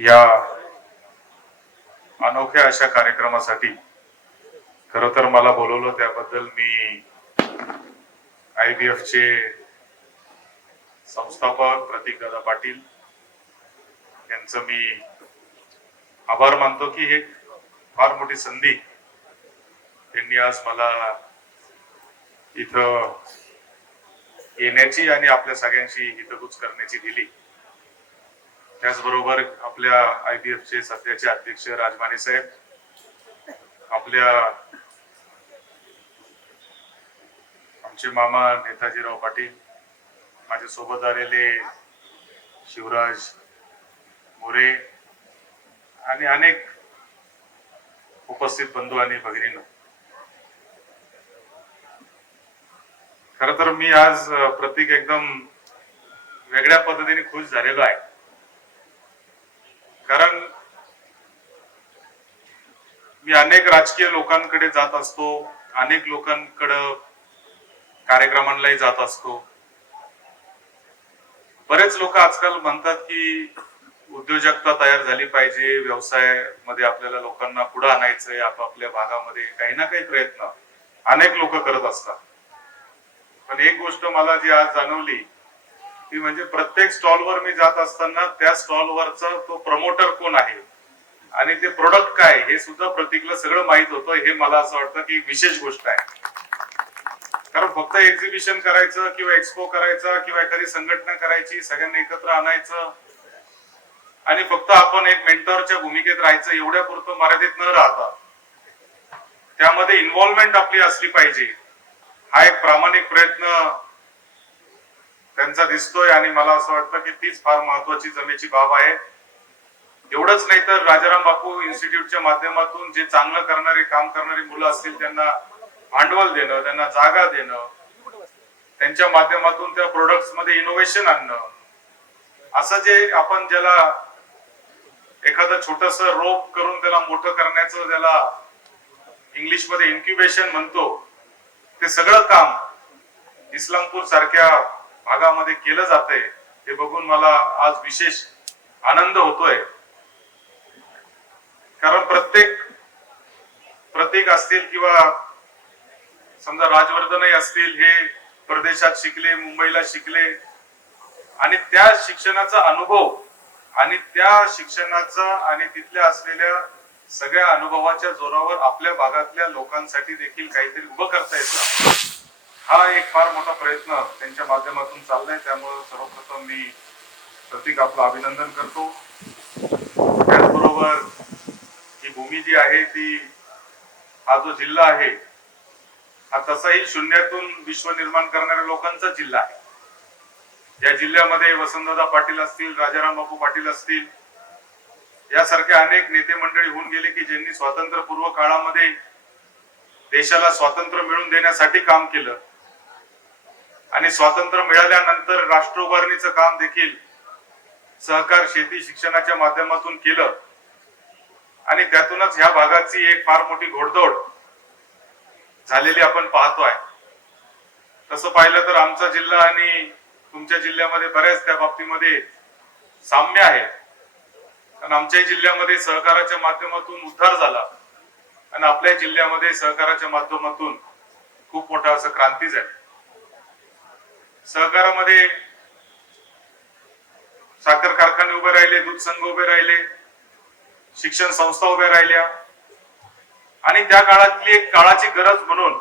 या अनोख्या अशा कार्यक्रमासाठी खर तर मला बोलवलं त्याबद्दल मी आय बी चे संस्थापक प्रतीक दादा पाटील यांचं मी आभार मानतो की एक फार मोठी संधी त्यांनी आज मला इथं येण्याची आणि आपल्या सगळ्यांशी हितगुज करण्याची दिली. त्याचबरोबर आपल्या आय बी चे सध्याचे अध्यक्ष राजमाने साहेब आपल्या आमचे मामा नेताजीराव पाटील माझ्या सोबत आलेले शिवराज मोरे आणि अनेक उपस्थित बंधू आणि भगिनींनो. खर तर मी आज प्रतीक एकदम वेगळ्या पद्धतीने खुश झालेलो आहे कारण मी अनेक राजकीय लोकांकडे जात असतो अनेक लोकांकडं कार्यक्रमांनाही जात असतो. बरेच लोक आजकाल म्हणतात की उद्योजकता तयार झाली पाहिजे व्यवसायामध्ये आपल्याला लोकांना पुढे आणायचंय आपापल्या भागामध्ये काही ना काही प्रयत्न अनेक लोक करत असतात. पण एक गोष्ट मला जी आज जाणवली ती म्हणजे प्रत्येक स्टॉलवर मी जात असताना त्या स्टॉलवरचा तो प्रमोटर कोण आहे? आणि ते प्रोडक्ट काय हे सुद्धा प्रतीकला सगळं माहीत होतं. हे मला असं वाटतं की विशेष गोष्ट आहे. कारण फक्त एक्झिबिशन करायचं किंवा एक्सपो करायचा किंवा एखादी संघटना करायची सगळ्यांना एकत्र आणायचं आणि फक्त आपण एक मेंटरच्या भूमिकेत राहायचं एवढ्या पुरतं मर्यादित न राहता. त्यामध्ये इन्व्हॉल्वमेंट आपली असली पाहिजे. हा एक प्रामाणिक प्रयत्न त्यांचा दिसतोय आणि मला असं वाटतं की तीच फार महत्वाची जमेची बाब आहे. एवढंच नाही तर राजाराम बापू इन्स्टिट्यूटच्या माध्यमातून जे चांगलं करणारे काम करणारी मुलं असतील त्यांना भांडवल देणं त्यांना जागा देणं त्यांच्या माध्यमातून त्या प्रोडक्टमध्ये इनोव्हेशन आणणं असं जे आपण ज्याला एखादं छोटस रोप करून त्याला मोठं करण्याचं ज्याला इंग्लिशमध्ये इन्क्युबेशन म्हणतो ते सगळं काम इस्लामपूर सारख्या भागामध्ये केलं जाते हे बघून मला आज विशेष आनंद होतोय. कारण प्रत्येक प्रतीक असतील किंवा समजा राजवर्धनही असतील हे परदेशात शिकले मुंबईला शिकले आणि त्या शिक्षणाचा अनुभव आणि त्या शिक्षणाचा आणि तिथल्या असलेल्या सगळ्या अनुभवाच्या जोरावर आपल्या भागातल्या लोकांसाठी देखील काहीतरी उभं करता येतं. हा एक फार मोठा प्रयत्न त्यांच्या माध्यमातून चाललाय. त्यामुळे सर्वप्रथम मी प्रतीक आपलं अभिनंदन करतो. त्याचबरोबर ही भूमी जी आहे ती हा जो जिल्हा आहे हा तसाही शून्यातून विश्व निर्माण करणाऱ्या लोकांचा जिल्हा आहे. या जिल्ह्यामध्ये वसंतदादा पाटील असतील राजाराम बापू पाटील असतील यासारखे अनेक नेते मंडळी होऊन गेले की ज्यांनी स्वातंत्र्यपूर्व काळामध्ये देशाला स्वातंत्र्य मिळवून देण्यासाठी काम केलं. आणि स्वातंत्र्य मिळाल्यानंतर राष्ट्र उभारणीचं काम देखील सहकार शेती शिक्षणाच्या माध्यमातून केलं. आणि त्यातूनच ह्या भागाची एक फार मोठी घोडदौड झालेली आपण पाहतोय. तसं पाहिलं तर आमचा जिल्हा आणि तुमच्या जिल्ह्यामध्ये बऱ्याच त्या बाबतीमध्ये साम्य आहे. कारण आमच्या जिल्ह्यामध्ये सहकाराच्या माध्यमातून उद्धार झाला. आणि आपल्या जिल्ह्यामध्ये सहकाराच्या माध्यमातून खूप मोठा असं क्रांती झाली. सहकारामध्ये साखर कारखाने उभे राहिले दूध संघ उभे राहिले. शिक्षण संस्था उभ्या राहिल्या. आणि त्या काळातली एक काळाची गरज म्हणून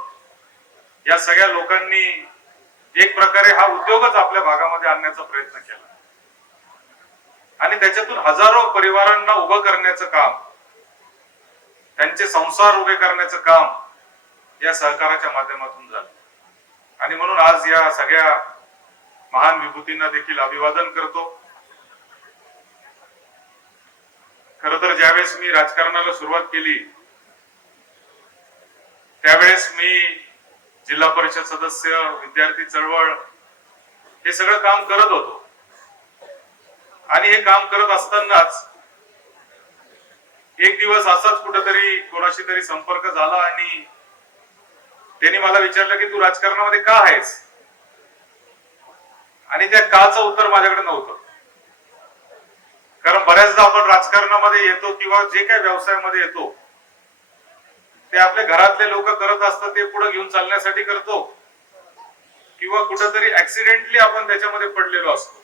या सगळ्या लोकांनी एक प्रकारे हा उद्योगच आपल्या भागामध्ये आणण्याचा प्रयत्न केला. आणि त्याच्यातून हजारो परिवारांना उभं करण्याचं काम त्यांचे संसार उभे करण्याचं काम या सहकाराच्या माध्यमातून झालं. आणि म्हणून आज या सगळ्या महान विभूतींना देखील अभिवादन करतो खर तर ज्यावेळेस मी राजकारणाला सुरुवात केली त्यावेळेस मी जिल्हा परिषद सदस्य विद्यार्थी चळवळ हे सगळं काम करत होतो. आणि हे काम करत असतानाच एक दिवस असाच कुठेतरी कोणाशी तरी संपर्क झाला आणि त्यांनी मला विचारलं की तू राजकारणामध्ये का आहेस? आणि त्या काचं उत्तर माझ्याकडे नव्हतं. कारण बऱ्याचदा आपण राजकारणामध्ये येतो किंवा जे काही व्यवसायामध्ये येतो ते आपल्या घरातले लोक करत असतात ते पुढे घेऊन चालण्यासाठी करतो. किंवा कुठेतरी ऍक्सिडेंटली आपण त्याच्यामध्ये पडलेलो असतो.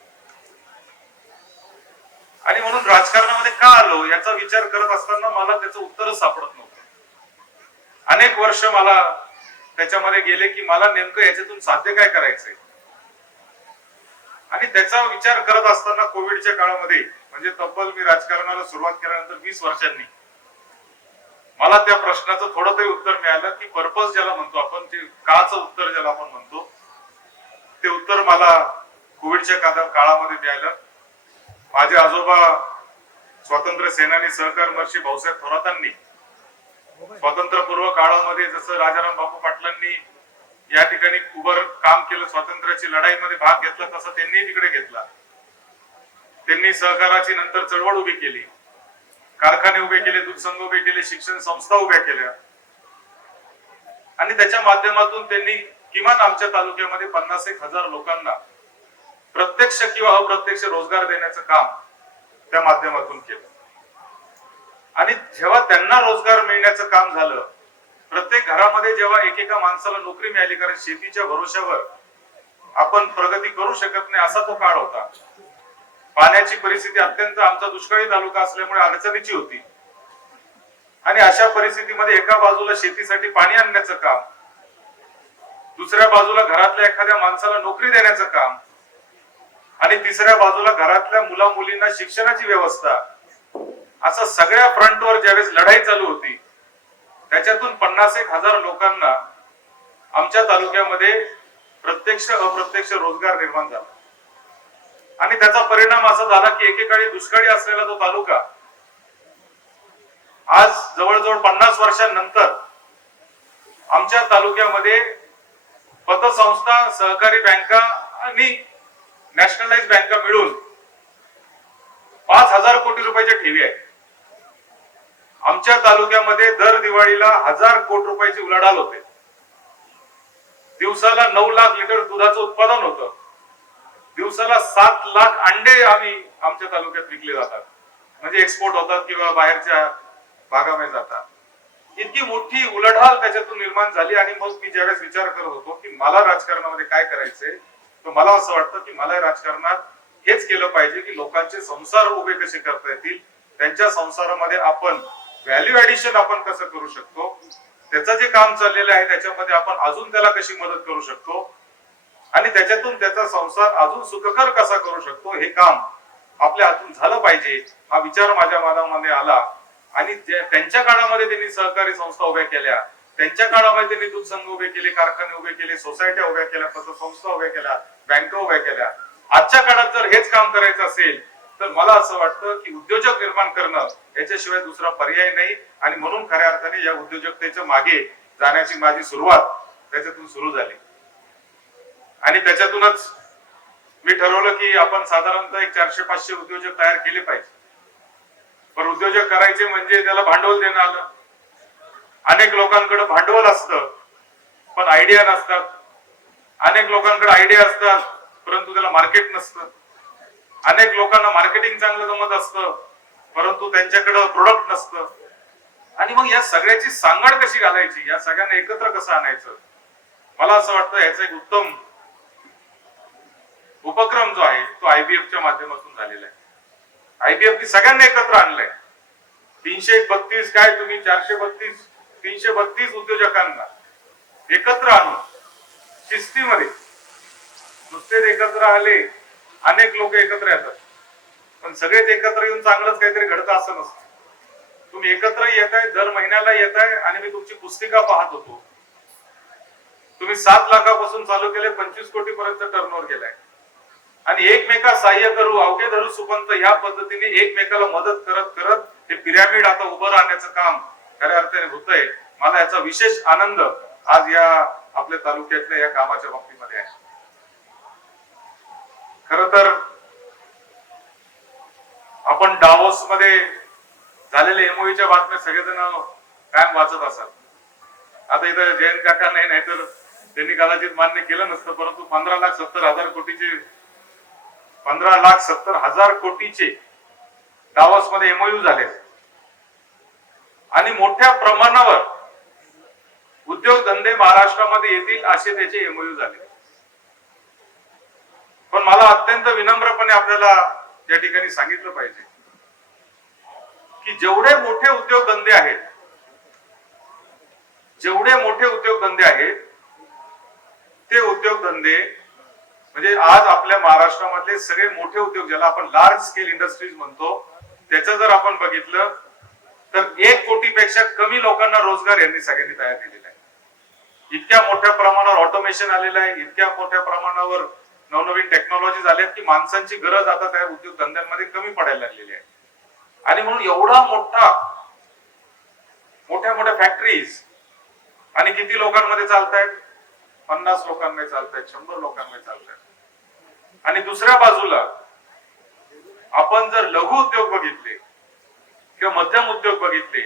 आणि म्हणून राजकारणामध्ये का आलो याचा विचार करत असताना मला त्याचं उत्तरच सापडत नव्हतं. अनेक वर्ष मला त्याच्यामध्ये गेले की मला नेमकं याच्यातून साध्य काय करायचंय? आणि त्याचा विचार करत असताना कोविडच्या काळामध्ये म्हणजे तब्बल मी राजकारणाला सुरुवात केल्यानंतर वीस वर्षांनी मला त्या प्रश्नाचं थोडं तरी उत्तर मिळालं की पर्पज ज्याला म्हणतो आपण जे काचं उत्तर ज्याला आपण म्हणतो ते उत्तर मला कोविडच्या काळामध्ये मिळालं. माझे आजोबा स्वातंत्र्य सेनानी सहकार महर्षी भाऊसाहेब थोरातांनी स्वातंत्र्यपूर्व काळामध्ये जसं राजाराम बापू पाटलांनी या ठिकाणी उभं काम केलं स्वातंत्र्याची लढाईमध्ये भाग घेतला तसा त्यांनी तिकडे घेतला. त्यांनी सहकाराची नंतर चळवळ उभी केली. कारखाने उभे केले दूध संघ उभे केले शिक्षण संस्था उभ्या केल्या. आणि त्याच्या माध्यमातून त्यांनी किमान आमच्या तालुक्यामध्ये पन्नास एक हजार लोकांना प्रत्यक्ष किंवा अप्रत्यक्ष रोजगार देण्याचं काम त्या माध्यमातून केलं. आणि जेव्हा त्यांना रोजगार मिळण्याचं काम झालं प्रत्येक घरामध्ये जेव्हा एकेका माणसाला नोकरी मिळाली कारण शेतीच्या भरोश्यावर आपण प्रगती करू शकत नाही असा तो काळ होता. पाण्याची परिस्थिती अत्यंत आमचा दुष्काळी तालुका असल्यामुळे अडचणीची होती. आणि अशा परिस्थितीमध्ये एका बाजूला शेतीसाठी पाणी आणण्याचं काम दुसऱ्या बाजूला घरातल्या एखाद्या माणसाला नोकरी देण्याचं काम आणि तिसऱ्या बाजूला घरातल्या मुला मुलींना शिक्षणाची व्यवस्था असं सगळ्या फ्रंटवर ज्यावेळेस लढाई चालू होती त्याच्यातून पन्नास एक हजार लोकांना आमच्या तालुक्यामध्ये प्रत्यक्ष अप्रत्यक्ष रोजगार निर्माण झाला. आणि त्याचा परिणाम असा झाला की एकेकाळी दुष्काळी असलेला तो तालुका आज जवळजवळ पन्नास वर्षांनंतर आमच्या तालुक्यामध्ये पतसंस्था सहकारी बँका आणि नॅशनलाइज बँका मिळून पाच हजार कोटी रुपयाच्या ठेवी आहेत. आमच्या तालुक्यामध्ये दर दिवाळीला हजार कोटी रुपयाची उलाढाल होते. दिवसाला नऊ लाख लिटर दुधाचं उत्पादन होतं. दिवसाला सात लाख अंडे आम्ही आमच्या तालुक्यात विकले जातात. म्हणजे एक्सपोर्ट होतात किंवा बाहेरच्या भागामध्ये जातात. इतकी मोठी उलढाल त्याच्यातून निर्माण झाली आणि मग मी ज्यावेळेस विचार करत होतो की मला राजकारणामध्ये काय करायचंय तर मला असं वाटतं की मला राजकारणात हेच केलं पाहिजे की लोकांचे संसार उभे कसे करता येतील त्यांच्या संसारामध्ये आपण व्हॅल्यू ऍडिशन आपण कसं करू शकतो? त्याचं जे काम चाललेलं आहे त्याच्यामध्ये आपण अजून त्याला कशी मदत करू शकतो? आणि त्याच्यातून त्याचा संसार अजून सुखकर कसा करू शकतो? हे काम आपल्या हातून झालं पाहिजे हा विचार माझ्या मनामध्ये आला. आणि त्यांच्या काळामध्ये त्यांनी सहकारी संस्था उभ्या केल्या. त्यांच्या काळामध्ये त्यांनी दूध संघ उभे केले कारखाने उभे केले सोसायट्या उभ्या केल्या पतसंस्था उभ्या केल्या बँका उभ्या केल्या. आजच्या काळात जर हेच काम करायचं असेल तर मला असं वाटतं की उद्योजक निर्माण करणं याच्याशिवाय दुसरा पर्याय नाही. आणि म्हणून खऱ्या अर्थाने या उद्योजकतेच्या मागे जाण्याची माझी सुरुवात त्याच्यातून सुरू झाली. आणि त्याच्यातूनच मी ठरवलं की आपण साधारणतः एक चारशे पाचशे उद्योजक तयार केले पाहिजे. पण उद्योजक करायचे म्हणजे त्याला भांडवल देणं आलं. अनेक लोकांकडे भांडवल असतं पण आयडिया नसतात. अनेक लोकांकडे आयडिया असतात परंतु त्याला मार्केट नसतं. अनेक लोकांना मार्केटिंग चांगलं जमत असतं परंतु त्यांच्याकडं प्रोडक्ट नसतं. आणि मग या सगळ्याची सांगड कशी घालायची? या सगळ्यांना एकत्र कसं आणायचं? मला असं वाटतं याचा एक उत्तम उपक्रम जो आहे तो आयबीएफच्या माध्यमातून झालेला आहे. आयबीएफ सगळ्यांना एकत्र आणलंय. तीनशे बत्तीस काय तुम्ही? चारशे बत्तीस तीनशे बत्तीस उद्योजकांना एकत्र आणून शिस्तीमध्ये नुसतेच एकत्र आले अनेक लोक एकत्र येतात. पण सगळेच एकत्र येऊन चांगलंच काहीतरी घडतं असं नसतं. तुम्ही एकत्र येत आहे दर महिन्याला येत आहे आणि मी तुमची पुस्तिका पाहत होतो. तुम्ही सात लाखापासून चालू केले पंचवीस कोटी पर्यंत टर्नओव्हर केलाय. आणि एकमेका सहाय्य करू अवघे धरू सुपंत या पद्धतीने एकमेकाला मदत करत करत हे पिरॅमिड आता उभं राहण्याचं काम खऱ्या अर्थाने होतंय. मला याचा विशेष आनंद आज या आपल्या तालुक्यातल्या या कामाच्या बाबतीमध्ये आहे. खर तर आपण डावोस मध्ये झालेल्या एमओईच्या बातम्या सगळेजण कायम वाचत असतात. आता इथं जयंत काका नाही नाहीतर त्यांनी कदाचित मान्य केलं नसतं परंतु पंधरा लाख सत्तर हजार कोटीचे पंधरा लाख सत्तर हजार कोटीचे डावसमध्ये एमओयू झाले. आणि मोठ्या प्रमाणावर उद्योगधंदे महाराष्ट्रामध्ये येतील असे त्याचे एमओयू झाले. पण मला अत्यंत विनम्रपणे आपल्याला या ठिकाणी सांगितलं पाहिजे की जेवढे मोठे उद्योगधंदे आहेत जेवढे मोठे उद्योगधंदे आहेत ते उद्योगधंदे म्हणजे आज आपल्या महाराष्ट्रामधले सगळे मोठे उद्योग ज्याला आपण लार्ज स्केल इंडस्ट्रीज म्हणतो त्याचं जर आपण बघितलं तर एक कोटीपेक्षा कमी लोकांना रोजगार यांनी सगळ्यांनी तयार केलेला आहे. इतक्या मोठ्या प्रमाणावर ऑटोमेशन आलेलं आहे इतक्या मोठ्या प्रमाणावर नवनवीन टेक्नॉलॉजी झाल्यात की माणसांची गरज आता त्या उद्योगधंद्यांमध्ये कमी पडायला लागलेली आहे. आणि म्हणून एवढा मोठा मोठ्या मोठ्या फॅक्टरीज आणि किती लोकांमध्ये चालतायत? पन्नास लोकांमध्ये चालतायत शंभर लोकांमध्ये चालतायत. आणि दुसऱ्या बाजूला आपण जर लघु उद्योग बघितले किंवा मध्यम उद्योग बघितले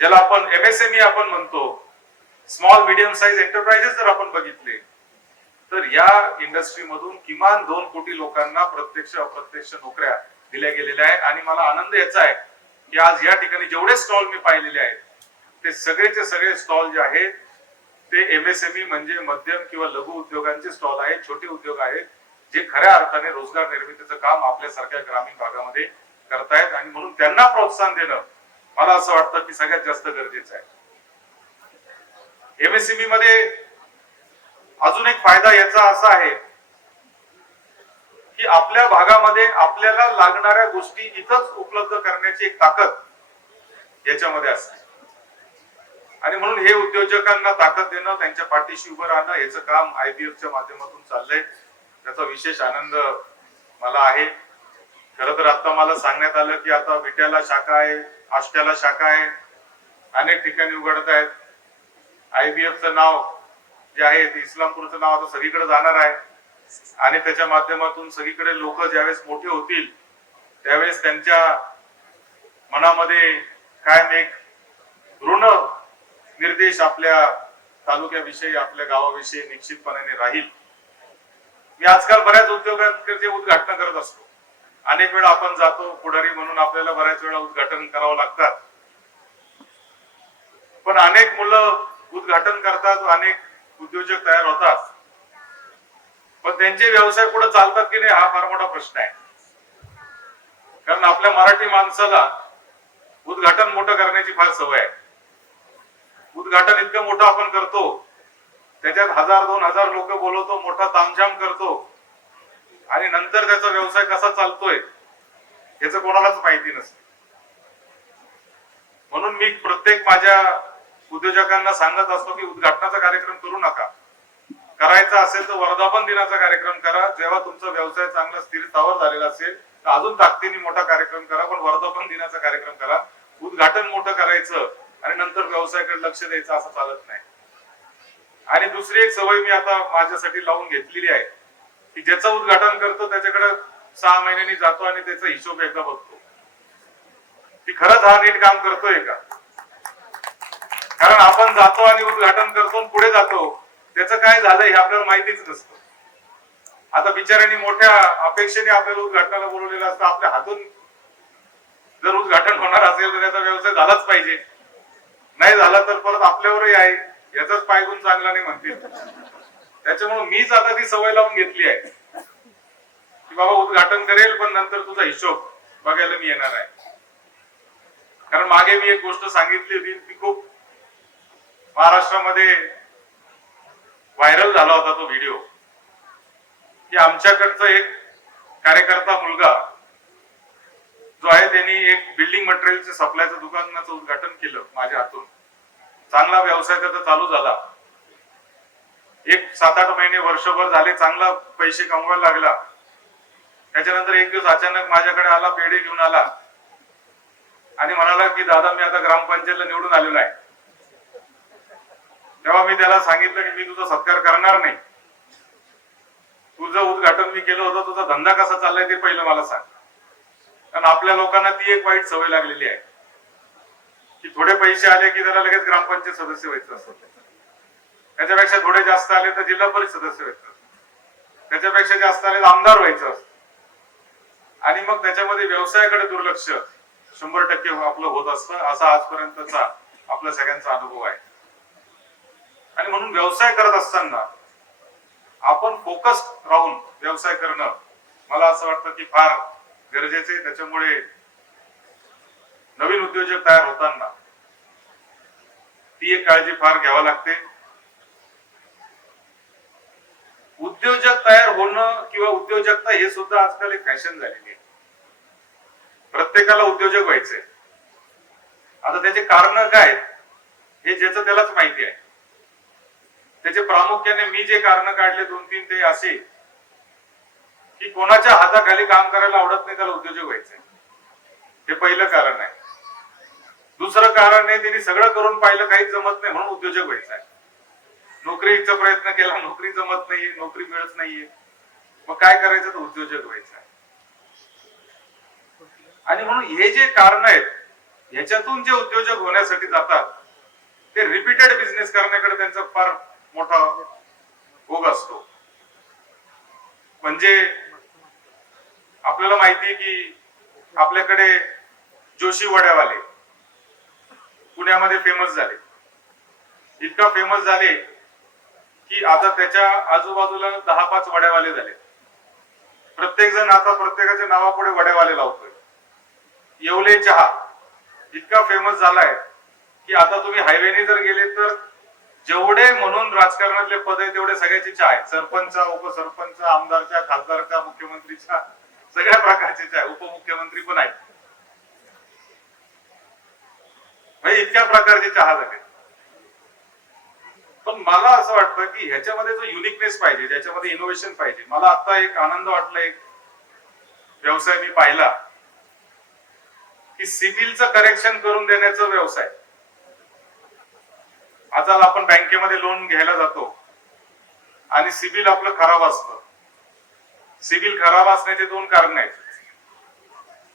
ज्याला आपण एमएसएमई आपण म्हणतो स्मॉल मिडियम साईज एंटरप्राइजेस जर आपण बघितले तर या इंडस्ट्रीमधून किमान दोन कोटी लोकांना प्रत्यक्ष अप्रत्यक्ष नोकऱ्या दिल्या गेलेल्या आहेत. आणि मला आनंद याचा आहे की आज या ठिकाणी जेवढे स्टॉल मी पाहिलेले आहेत ते सगळेचे सगळे स्टॉल जे आहेत ते एमएसएमई म्हणजे मध्यम किंवा लघु उद्योगांचे स्टॉल आहेत छोटे उद्योग आहेत जे खऱ्या अर्थाने रोजगार निर्मितीचं काम आपल्यासारख्या ग्रामीण भागामध्ये करतायत. आणि म्हणून त्यांना प्रोत्साहन देणं मला असं वाटतं की सगळ्यात जास्त गरजेचं आहे. एमएसएमई मध्ये अजून एक फायदा याचा असा आहे की आपल्या भागामध्ये आपल्याला लागणाऱ्या गोष्टी इथंच उपलब्ध करण्याची एक ताकद याच्यामध्ये असते. आणि म्हणून हे उद्योजकांना ताकद देणं त्यांच्या पाठीशी उभं राहणं याचं काम आयबीएफच्या माध्यमातून चाललंय. त्याचा विशेष आनंद मला आहे. खर तर आता मला सांगण्यात आलं की आता विट्याला शाखा आहे आष्ट्याला शाखा आहे अनेक ठिकाणी उघडत आहेत. आयबीएफचं नाव जे आहे ते इस्लामपूरचं नाव आता सगळीकडे जाणार आहे. आणि त्याच्या माध्यमातून सगळीकडे लोक ज्यावेळेस मोठे होतील त्यावेळेस त्यांच्या मनामध्ये कायम एक ऋण निर्देश आपल्या तालुक्याविषयी आपल्या गावाविषयी निश्चितपणाने राहील. मी आजकाल बऱ्याच उद्योगांचे उद्घाटन करत असतो. अनेक वेळा आपण जातो पुढारी म्हणून आपल्याला बऱ्याच वेळा उद्घाटन करावं लागतात. पण अनेक मुलं उद्घाटन करतात अनेक उद्योजक तयार होतात. पण त्यांचे व्यवसाय पुढे चालतात की नाही हा फार मोठा प्रश्न आहे. कारण आपल्या मराठी माणसाला उद्घाटन मोठं करण्याची फार सवय आहे. उद्घाटन इतकं मोठं आपण करतो त्याच्यात हजार दोन हजार लोक बोलवतो मोठा तामझाम करतो. आणि नंतर त्याचा व्यवसाय कसा चालतोय याच कोणालाच माहिती नसते. म्हणून मी प्रत्येक माझ्या उद्योजकांना सांगत असतो की उद्घाटनाचा कार्यक्रम करू नका. करायचा असेल तर वर्धापन दिनाचा कार्यक्रम करा. जेव्हा तुमचा व्यवसाय चांगला स्थिर स्थावर झालेला असेल तर अजून ताकदीने मोठा कार्यक्रम करा पण वर्धापन दिनाचा कार्यक्रम करा. उद्घाटन मोठं करायचं आणि नंतर व्यवसायाकडे लक्ष द्यायचं असं चालत नाही. आणि दुसरी एक सवय मी आता माझ्यासाठी लावून घेतलेली आहे की ज्याचं उद्घाटन करतो त्याच्याकडे सहा महिन्यांनी जातो आणि त्याचा हिशोब एकदा बघतो. की खरंच हा नीट काम करतोय का? कारण आपण जातो आणि उद्घाटन करतो आणि पुढे जातो त्याचं काय झालं हे आपल्याला माहितीच नसतं. आता बिचाऱ्यांनी मोठ्या अपेक्षेने आपल्याला उद्घाटनाला बोलवलेलं असतं. आपल्या हातून जर उद्घाटन होणार असेल तर त्याचा व्यवसाय झालाच पाहिजे. नाही झाला तर परत आपल्यावरही आहे. याचाच पायगुण चांगला नाही म्हणते त्याच्यामुळे मीच आता ती सवय लावून घेतली आहे. की बाबा उद्घाटन करेल पण नंतर तुझा हिशोब बघायला मी येणार आहे. कारण मागे मी एक गोष्ट सांगितली होती ती खूप महाराष्ट्रामध्ये व्हायरल झाला होता तो व्हिडिओ. की आमच्याकडचा एक कार्यकर्ता मुलगा जो आहे त्यांनी एक बिल्डिंग मटेरियलच्या सप्लायचं दुकानाचं उद्घाटन केलं माझ्या हातून. चांगला व्यवसाय त्याचा चालू झाला. एक सात आठ महिने वर्षभर झाले चांगला पैसे कमवायला लागला. त्याच्यानंतर एक दिवस अचानक माझ्याकडे आला पेढे घेऊन आला. आणि म्हणाला की दादा मी आता ग्रामपंचायतला निवडून आलेलो आहे. तेव्हा मी त्याला सांगितलं की मी तुझा सत्कार करणार नाही. तुझं उद्घाटन मी केलं होतं तुझा धंदा कसा चाललाय ते पहिलं मला सांग. कारण आपल्या लोकांना ती एक वाईट सवय लागलेली आहे. की थोडे पैसे आले की त्याला लगेच ग्रामपंचायत सदस्य व्हायचं असतं. त्याच्यापेक्षा थोडे जास्त आले तर जिल्हा परिषद सदस्य व्हायचं त्याच्यापेक्षा जास्त आले तर आमदार व्हायचं असतं. आणि मग त्याच्यामध्ये व्यवसायाकडे दुर्लक्ष शंभर टक्के आपलं होत असतं. असा आजपर्यंतचा आपल्या सगळ्यांचा अनुभव आहे. आणि म्हणून व्यवसाय करत असताना आपण फोकस राहून व्यवसाय करणं मला असं वाटतं की फार गरजेचे त्याच्यामुळे नवीन उद्योजक तयार होताना ती एक काळजी फार घ्यावी लागते. उद्योजक तयार होणं किंवा उद्योजकता हे सुद्धा आजकाल एक फॅशन झालेली आहे. प्रत्येकाला उद्योजक व्हायचंय. आता त्याचे कारण काय? हे ज्याचं त्यालाच माहिती आहे. त्याचे प्रामुख्याने मी जे कारण काढले दोन तीन ते असे की कोणाच्या हाताखाली काम करायला आवडत नाही त्याला उद्योजक व्हायचंय. हे पहिलं कारण आहे. दुसरं कारण आहे त्यांनी सगळं करून पाहिलं काहीच जमत नाही म्हणून उद्योजक व्हायचं आहे नोकरीचा प्रयत्न केला नोकरी जमत नाहीये नोकरी मिळत नाहीये. मग काय करायचं तर उद्योजक व्हायचं आहे आणि म्हणून हे जे कारण आहेत ह्याच्यातून जे उद्योजक होण्यासाठी जातात ते रिपीटेड बिझनेस करण्याकडे त्यांचा फार मोठा भोग असतो. म्हणजे आपल्याला माहिती आहे की आपल्याकडे जोशी वड्यावाले पुण्यामध्ये फेमस झाले. इतका फेमस झाले की आता त्याच्या आजूबाजूला दहा पाच वड्यावाले झाले. प्रत्येक जण आता प्रत्येकाच्या नावापुढे वड्यावाले लावतोय. येवले चहा. इतका फेमस झालाय की आता तुम्ही हायवेने जर गेले तर जेवढे म्हणून राजकारणातले पद आहे तेवढे सगळ्याची चहा आहे सरपंच उपसरपंच आमदारच्या खासदारच्या मुख्यमंत्रीच्या सगळ्या प्रकारचे चहा उपमुख्यमंत्री पण आहेत. म्हणजे इतक्या प्रकारचे चहा झाले. पण मला असं वाटतं की ह्याच्यामध्ये जो युनिकनेस पाहिजे ज्याच्यामध्ये इनोव्हेशन पाहिजे मला आता एक आनंद वाटला एक व्यवसाय मी पाहिला की सिबिलचं करेक्शन करून देण्याचा व्यवसाय. आता आपण बँकेमध्ये लोन घ्यायला जातो आणि सिबिल आपलं खराब असतं. सिबिल खराब असण्याचे दोन कारण आहेत.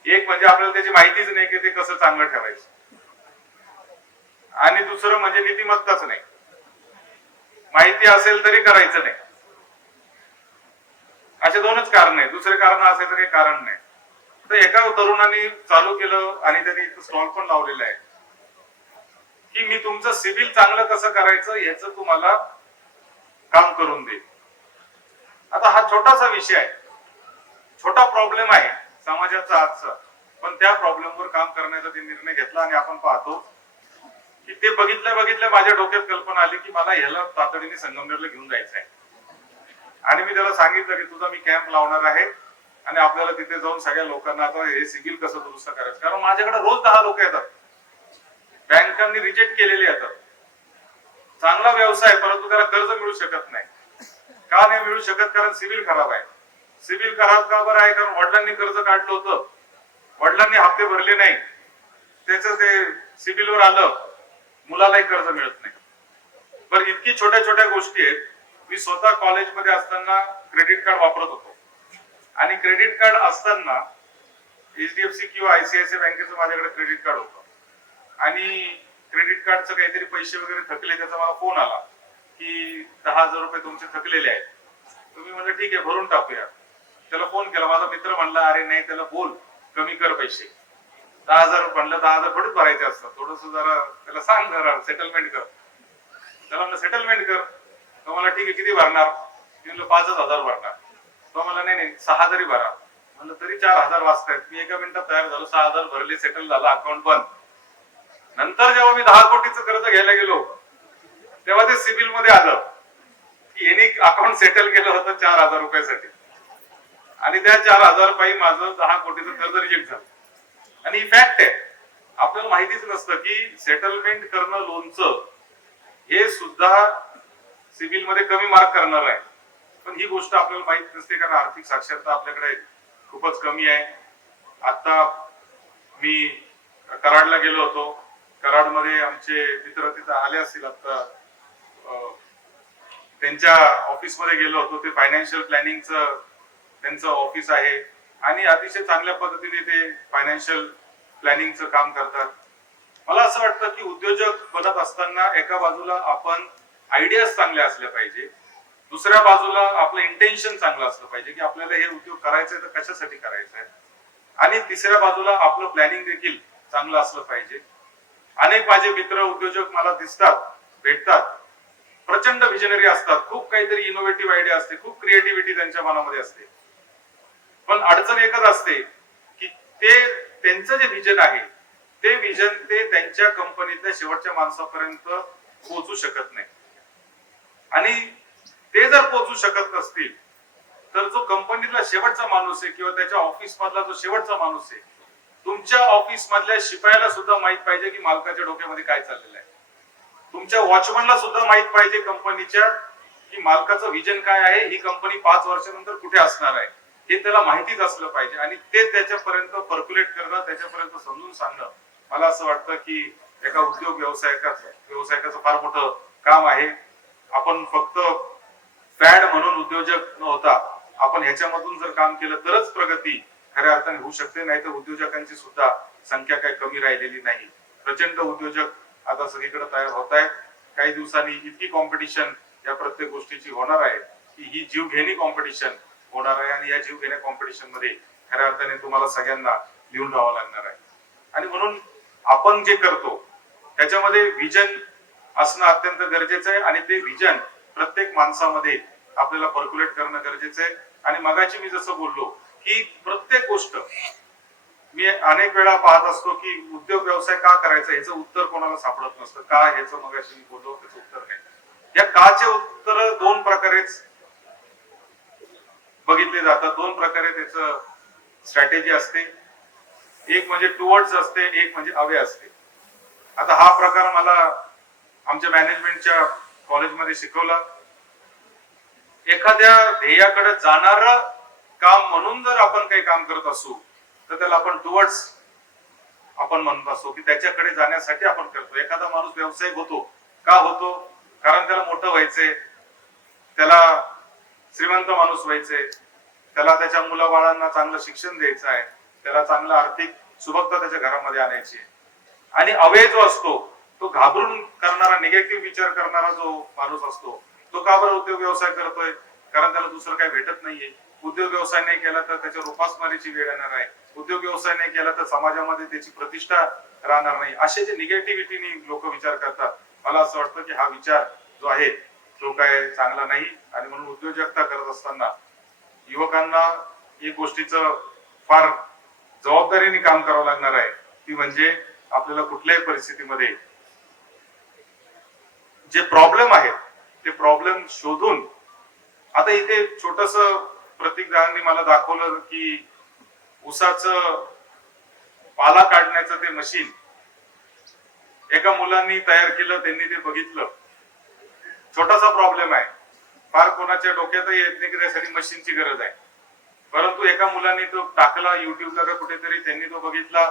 एक म्हणजे आपल्याला त्याची माहितीच नाही की ते कसं चांगलं ठेवायचं. आणि दुसरं म्हणजे नीतिमत्ताच नाही. माहिती असेल तरी करायचं नाही. असे दोनच कारण आहे दुसरे कारण असेल तरी कारण नाही. तर एका तरुणाने चालू केलं आणि त्यांनी स्टॉल पण लावलेला आहे. की मी तुमचं सिबिल चांगलं कसं करायचं याच तुम्हाला काम करून देईल आता हा छोटासा विषय आहे. छोटा प्रॉब्लेम आहे समाजाचा आजचा. पण त्या प्रॉब्लेमवर काम करण्याचा ते निर्णय घेतला आणि आपण पाहतो की ते बघितल्या बघितल्या माझ्या डोक्यात कल्पना आली की मला ह्याला तातडीने संगमनेरला घेऊन जायचं आहे आणि मी त्याला सांगितलं की तुझा मी कॅम्प लावणार आहे आणि आपल्याला तिथे जाऊन सगळ्या लोकांना आता हे सिबिल कसं दुरुस्त करायचं? कारण माझ्याकडे रोज दहा लोक येतात. बँकांनी रिजेक्ट केलेले येतात चांगला व्यवसाय परंतु त्याला कर्ज मिळू शकत नाही. का नाही मिळू शकत? कारण सिबिल खराब आहे. सिबिल खराब का बरं आहे? कारण वडिलांनी कर्ज काढलं होतं. वडिलांनी हप्ते भरले नाही. त्याचं ते सिबिलवर आलं. मुलालाही कर्ज मिळत नाही. बरं इतकी छोट्या छोट्या गोष्टी आहेत. मी स्वतः कॉलेजमध्ये असताना क्रेडिट कार्ड वापरत होतो. आणि क्रेडिट कार्ड असताना एचडीएफसी किंवा आयसीआयसीआय बँकेचं माझ्याकडे क्रेडिट कार्ड होतं. आणि क्रेडिट कार्डचं काहीतरी पैसे वगैरे थकले त्याचा मला फोन आला की दहा हजार रुपये तुमचे थकलेले आहेत. तुम्ही म्हणलं ठीक आहे भरून टाकूया. त्याला फोन केला. माझा मित्र म्हणला अरे नाही त्याला बोल कमी कर पैसे. दहा हजार म्हणलं दहा हजार थोडीच भरायचे असतात. थोडस जरा त्याला सांग जरा सेटलमेंट कर. त्याला म्हणलं सेटलमेंट कर. तो मला ठीक आहे किती भरणार? मी म्हणलं पाचच हजार भरणार. तो मला नाही नाही सहा जरी भरा. म्हणलं तरी चार हजार वाजतायत मी एका मिनिटात तयार झालो सहा हजार भरले सेटल झालं अकाउंट बंद. नंतर जेव्हा मी दहा कोटीचं कर्ज घ्यायला गेलो तेव्हा ते सिबिलमध्ये आलं. की यांनी अकाउंट सेटल केलं होतं चार हजार रुपयासाठी. आणि त्या चार हजार पायी माझं दहा कोटीचं कर्ज रिजेक्ट झालं. आणि ही फॅक्ट आहे. आपल्याला माहितीच नसतं की सेटलमेंट करणं लोनचं हे सुद्धा सिबिलमध्ये कमी मार्क करणार आहे. पण ही गोष्ट आपल्याला माहीत नसते कारण आर्थिक साक्षरता आपल्याकडे खूपच कमी आहे. आता मी कराडला गेलो होतो. कराडमध्ये आमचे मित्र तिथं आले असतील आता. त्यांच्या ऑफिसमध्ये गेलो होतो. ते फायनान्शियल प्लॅनिंगचं त्यांचं ऑफिस आहे. आणि अतिशय चांगल्या पद्धतीने ते फायनान्शियल प्लॅनिंगचं काम करतात. मला असं वाटतं की उद्योजक बनत असताना एका बाजूला आपण आयडियाज चांगल्या असल्या पाहिजे. दुसऱ्या बाजूला आपलं इंटेन्शन चांगलं असलं पाहिजे की आपल्याला हे उद्योग करायचे तर कशासाठी करायचं आहे? आणि तिसऱ्या बाजूला आपलं प्लॅनिंग देखील चांगलं असलं पाहिजे. अनेक माझे मित्र उद्योजक मला दिसतात भेटतात. प्रचंड विजनरी असतात. खूप काहीतरी इनोव्हेटिव्ह आयडिया असते. खूप क्रिएटिव्हिटी त्यांच्या मनामध्ये असते. पण अडचण एकच असते की ते त्यांचं जे विजन आहे ते विजन ते त्यांच्या कंपनीतल्या शेवटच्या माणसापर्यंत पोहोचू शकत नाही. आणि ते जर पोहोचू शकत नसतील तर जो कंपनीतला शेवटचा माणूस आहे किंवा त्याच्या ऑफिस मधला जो शेवटचा माणूस आहे तुमच्या ऑफिस मधल्या शिपायाला सुद्धा माहीत पाहिजे की मालकाच्या डोक्यामध्ये काय चाललेलं आहे. तुमच्या वॉचमनला सुद्धा माहीत पाहिजे कंपनीच्या की मालकाचं विजन काय आहे ही कंपनी पाच वर्षानंतर कुठे असणार आहे. हे त्याला माहितीच असलं पाहिजे आणि ते त्याच्यापर्यंत पर्क्युलेट करणं त्याच्यापर्यंत समजून सांगणं मला असं वाटतं की एका उद्योग व्यवसायकाचं व्यवसायकाचं फार मोठं काम आहे. आपण फक्त फॅड म्हणून उद्योजक न होता आपण ह्याच्यामधून जर काम केलं तरच प्रगती खऱ्या अर्थाने होऊ शकते नाही तर उद्योजकांची सुद्धा संख्या काही कमी राहिलेली नाही. प्रचंड उद्योजक आता सगळीकडे तयार होत आहेत. काही दिवसांनी इतकी कॉम्पिटिशन या प्रत्येक गोष्टीची होणार आहे की ही जीवघेणी कॉम्पिटिशन होणार आहे आणि या जीव घेण्या कॉम्पिटिशनमध्ये खऱ्या अर्थाने तुम्हाला सगळ्यांना लिहून राहावं लागणार आहे. आणि म्हणून आपण जे करतो त्याच्यामध्ये विजन असणं अत्यंत गरजेचं आहे आणि ते विजन प्रत्येक माणसामध्ये आपल्याला पर्क्युलेट करणं गरजेचं आहे. आणि मगाची मी जसं बोललो की प्रत्येक गोष्ट मी अनेक वेळा पाहत असतो की उद्योग व्यवसाय का करायचा याचं उत्तर कोणाला सापडत नसतं. का ह्याचं मगाशी मी बोललो त्याचं उत्तर नाही या काचे उत्तर दोन प्रकारेच बघितले जातात. दोन प्रकारे त्याचं स्ट्रॅटेजी असते. एक म्हणजे टुवर्ड्स असते एक म्हणजे अवे असते. आता हा प्रकार मला आमच्या मॅनेजमेंटच्या कॉलेजमध्ये शिकवला. एखाद्या ध्येयाकडे जाणार काम म्हणून जर आपण काही काम करत असू तर त्याला आपण टुवर्ड्स आपण म्हणत असतो की त्याच्याकडे जाण्यासाठी आपण करतो. एखादा माणूस व्यावसायिक होतो. का होतो? कारण त्याला मोठं व्हायचंय. त्याला श्रीमंत माणूस व्हायचे त्याला त्याच्या मुलाबाळांना चांगलं शिक्षण द्यायचं आहे. त्याला चांगलं आर्थिक सुबकता त्याच्या घरामध्ये आणायची आणि अवय जो असतो तो घाबरून करणारा निगेटिव्ह विचार करणारा जो माणूस असतो तो का बरं उद्योग व्यवसाय करतोय? कारण त्याला दुसरं काही भेटत नाहीये. उद्योग व्यवसाय नाही केला तर त्याच्या उपासमारीची वेळ येणार आहे उद्योग व्यवसाय नाही केला तर समाजामध्ये त्याची प्रतिष्ठा राहणार नाही. असे जे निगेटिव्हिटीने लोक विचार करतात मला असं वाटतं की हा विचार जो आहे तो काय चांगला नाही आणि म्हणून उद्योजकता करत असताना युवकांना एक गोष्टीचं फार जबाबदारीने काम करावं लागणार आहे. ती म्हणजे आपल्याला कुठल्याही परिस्थितीमध्ये जे प्रॉब्लेम आहेत ते प्रॉब्लेम शोधून आता इथे छोटस प्रत्येक जणांनी मला दाखवलं की उसाचं पाला काढण्याचं ते मशीन एका मुलांनी तयार केलं त्यांनी ते बघितलं. छोटासा प्रॉब्लेम आहे. फार कोणाच्या डोक्यातही येत नाही की त्यासाठी मशीनची गरज आहे. परंतु एका मुलांनी तो टाकला युट्यूबला का कुठेतरी त्यांनी तो बघितला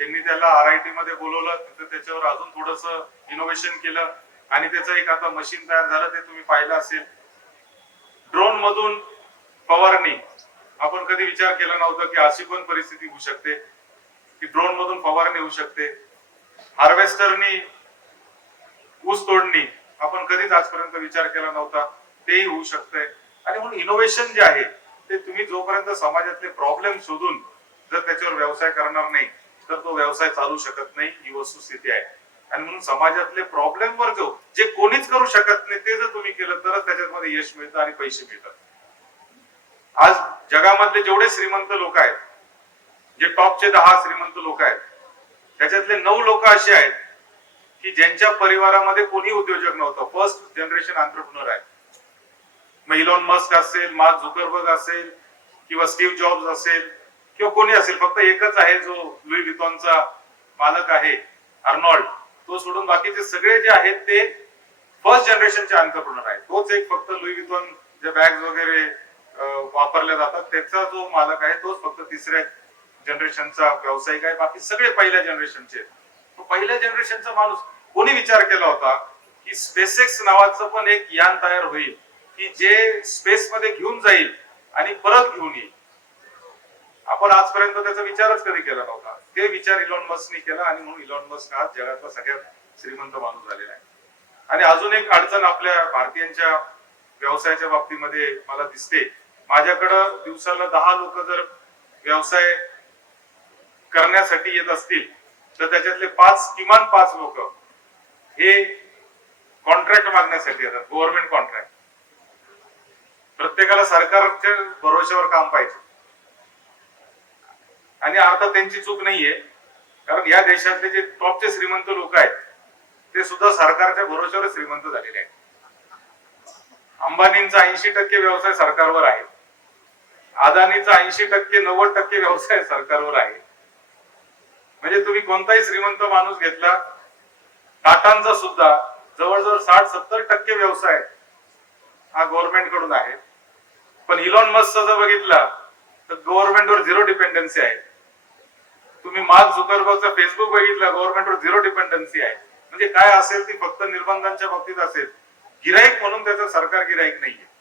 त्यांनी त्याला आर आय टी मध्ये बोलवलं तिथं त्याच्यावर अजून थोडस इनोव्हेशन केलं आणि त्याचं एक आता मशीन तयार झालं ते तुम्ही पाहिलं असेल. ड्रोन मधून फवारणी आपण कधी विचार केला नव्हता की अशी पण परिस्थिती होऊ शकते की ड्रोन मधून फवारणी होऊ शकते. हार्वेस्टरनी ऊस तोडणी आपण कधीच आजपर्यंत विचार केला नव्हता तेही होऊ शकतंय आणि म्हणून इनोव्हेशन जे आहे ते तुम्ही जोपर्यंत समाजातले प्रॉब्लेम शोधून जर त्याच्यावर व्यवसाय करणार नाही तर तो व्यवसाय चालू शकत नाही ही वस्तुस्थिती आहे. आणि म्हणून समाजातले प्रॉब्लेम वर जो जे कोणीच करू शकत नाही ते जर तुम्ही केलं तरच त्याच्यामध्ये यश मिळतं आणि पैसे मिळतात. आज जगामधले जेवढे श्रीमंत लोक आहेत जे टॉपचे दहा श्रीमंत लोक आहेत त्याच्यातले नऊ लोक असे आहेत की ज्यांच्या परिवारामध्ये कोणी उद्योजक नव्हतं. फर्स्ट जनरेशन आंतरप्रिनर आहे. मग इलॉन मस्क असेल मार्क झुकरबर्ग असेल किंवा स्टीव्ह जॉब्स असेल किंवा कोणी असेल फक्त एकच आहे जो लुई वितॉनचा मालक आहे अर्नॉल्ड तो सोडून बाकीचे सगळे जे आहेत ते फर्स्ट जनरेशनचे आंतरप्रिनर आहेत. तोच एक फक्त लुई विथॉन जे बॅग वगैरे वापरल्या जातात. त्याचा जो मालक आहे तोच फक्त तिसऱ्या जनरेशनचा व्यावसायिक आहे. बाकी सगळे पहिल्या जनरेशनचे पहिल्या जनरेशनचा माणूस कोणी विचार केला होता की स्पेसेक्स नावाचं पण एक यान तयार होईल की जे स्पेस मध्ये घेऊन जाईल आणि परत घेऊन येईल? आपण आजपर्यंत त्याचा विचारच कधी केला नव्हता. ते विचार इलॉन मस्कने केला आणि म्हणून इलॉन मस्क हा जगातला सगळ्यात श्रीमंत माणूस झालेला आहे. आणि अजून एक अडचण आपल्या भारतीयांच्या व्यवसायाच्या बाबतीमध्ये मला दिसते माझ्याकडं दिवसाला दहा लोक जर व्यवसाय करण्यासाठी येत असतील तर त्याच्यातले पाच किमान पाच लोक हे कॉन्ट्रॅक्ट मागण्यासाठी येतात गव्हर्नमेंट कॉन्ट्रॅक्ट प्रत्येकाला सरकारच्या भरोश्यावर काम पाहिजे. आणि आता त्यांची चूक नाहीये कारण या देशातले जे टॉपचे श्रीमंत लोक आहेत ते सुद्धा सरकारच्या भरोश्यावर श्रीमंत झालेले आहेत. अंबानींचा ऐंशी टक्के व्यवसाय सरकारवर आहे. अदानीचा ऐंशी टक्के नव्वद टक्के व्यवसाय सरकारवर आहे. म्हणजे तुम्ही कोणताही श्रीमंत माणूस घेतला टाटांचा सुद्धा जवळजवळ साठ सत्तर टक्के व्यवसाय हा गव्हर्नमेंटकडून आहे. पण इलॉन मस्कचा जर बघितला तर गव्हर्नमेंटवर झिरो डिपेंडन्सी आहे. तुम्ही मार्क झुकरबर्गचा फेसबुक बघितला गव्हर्नमेंटवर झिरो डिपेंडन्सी आहे. म्हणजे काय असेल ती फक्त निर्बंधांच्या बाबतीत असेल. गिराईक म्हणून त्याचं सरकार गिराईक नाहीये.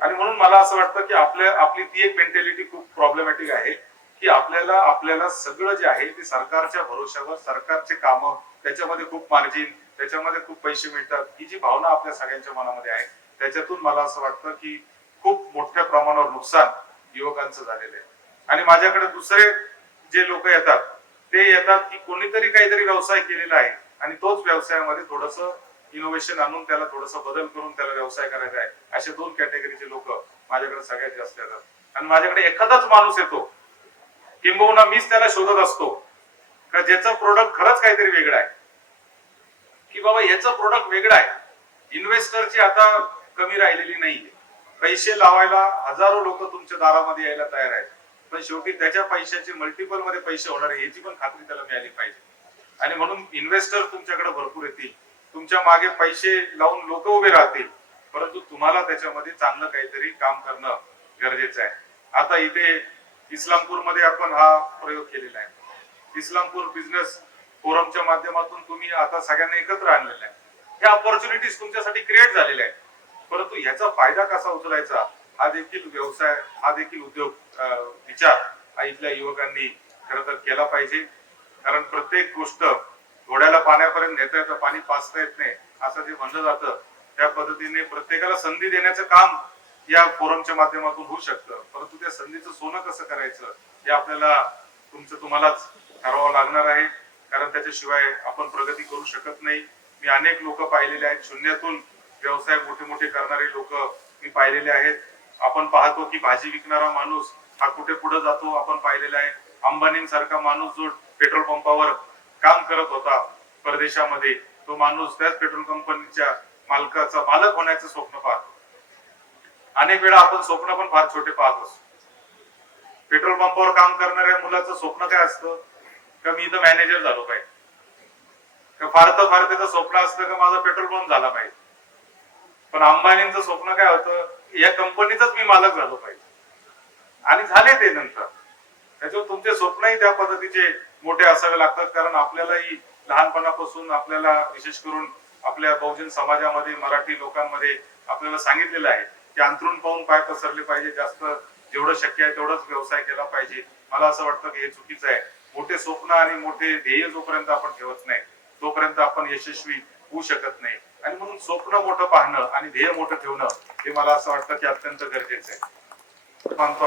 आणि म्हणून मला असं वाटतं की आपल्या आपली ती एक मेंटॅलिटी खूप प्रॉब्लेमॅटिक आहे की आपल्याला आपल्याला सगळं जे आहे ते सरकारच्या भरोश्यावर सरकारचे कामं त्याच्यामध्ये खूप मार्जिन त्याच्यामध्ये खूप पैसे मिळतात ही जी भावना आपल्या सगळ्यांच्या मनामध्ये आहे त्याच्यातून मला असं वाटतं की खूप मोठ्या प्रमाणावर नुकसान युवकांचं झालेलं आहे. आणि माझ्याकडे दुसरे जे लोक येतात ते येतात की कोणीतरी काहीतरी व्यवसाय केलेला आहे आणि तोच व्यवसायामध्ये थोडस इनोव्हेशन आणून त्याला थोडस बदल करून त्याला व्यवसाय करायचा आहे. असे दोन कॅटेगरीचे लोक माझ्याकडे सगळ्यात जास्त येतात. आणि माझ्याकडे एखादाच माणूस येतो. किंबहुना मीच त्याला शोधत असतो. का ज्याचं प्रोडक्ट खरंच काहीतरी वेगळं आहे. की बाबा याचं प्रोडक्ट वेगळं आहे. इन्व्हेस्टरची आता कमी राहिलेली नाहीये. पैसे लावायला हजारो लोक तुमच्या दारामध्ये यायला तयार आहेत. पण शेवटी त्याच्या पैशाचे मल्टिपलमध्ये पैसे होणार याची पण खात्री त्याला मिळाली पाहिजे. आणि म्हणून इन्व्हेस्टर तुमच्याकडे भरपूर येतील. तुमच्या मागे पैसे लावून लोक उभे राहतील. परंतु तुम्हाला त्याच्यामध्ये चांगलं काहीतरी काम करणं गरजेचं आहे. आता इथे इस्लामपूरमध्ये आपण हा प्रयोग केलेला आहे. इस्लामपूर बिझनेस फोरमच्या माध्यमातून तुम्ही आता सगळ्यांना एकत्र आणलेलं आहे. ह्या ऑपॉर्च्युनिटीज तुमच्यासाठी क्रिएट झालेल्या आहेत. परंतु ह्याचा फायदा कसा उचलायचा? हा देखील व्यवसाय हा देखील उद्योग विचार इथल्या युवकांनी खर तर केला पाहिजे. कारण प्रत्येक गोष्ट घोड्याला पाण्यापर्यंत नेता येतं पाणी पाचता येत नाही असं जे म्हणलं जातं त्या पद्धतीने प्रत्येकाला संधी देण्याचं काम या फोरमच्या माध्यमातून होऊ शकतं. परंतु त्या संधीचं सोनं कसं करायचं हे आपल्याला तुमचं तुम्हालाच ठरवावं लागणार आहे. कारण त्याच्याशिवाय आपण प्रगती करू शकत नाही. मी अनेक लोक पाहिलेले आहेत. शून्यातून व्यवसाय मोठे मोठे करणारे लोक मी पाहिलेले आहेत. आपण पाहतो की भाजी विकणारा माणूस हा कुठे पुढे जातो आपण पाहिलेला आहे. अंबानींसारखा माणूस जो पेट्रोल पंपावर काम करत होता परदेशामध्ये. तो माणूस त्याच पेट्रोल कंपनीच्या मालकाचा मालक होण्याचं स्वप्न पाहतो. अनेक वेळा आपण स्वप्न पण फार छोटे पाहत असतो. पेट्रोल पंपावर काम करणाऱ्या मुलाचं स्वप्न काय असतं? का मी इथं मॅनेजर झालो पाहिजे? का फार तर फार त्याचं स्वप्न असतं का माझा पेट्रोल पंप झाला पाहिजे? पण अंबानींचं स्वप्न काय होतं? या कंपनीचाच मी मालक झालो पाहिजे. आणि झाले ते नंतर. त्याच्यावर तुमचे स्वप्नही त्या पद्धतीचे मोठे असावे लागतात कारण आपल्यालाही लहानपणापासून आपल्याला विशेष करून आपल्या बहुजन समाजामध्ये मराठी लोकांमध्ये आपल्याला सांगितलेलं आहे की अंतरून पाहून पाय पसरले पाहिजे जास्त जेवढं शक्य आहे तेवढंच व्यवसाय केला पाहिजे. मला असं वाटतं की हे चुकीचं आहे. मोठे स्वप्न आणि मोठे ध्येय जोपर्यंत आपण ठेवत नाही तोपर्यंत आपण यशस्वी होऊ शकत नाही. आणि म्हणून स्वप्न मोठं पाहणं आणि ध्येय मोठं ठेवणं हे मला असं वाटतं की अत्यंत गरजेचं आहे. मानतो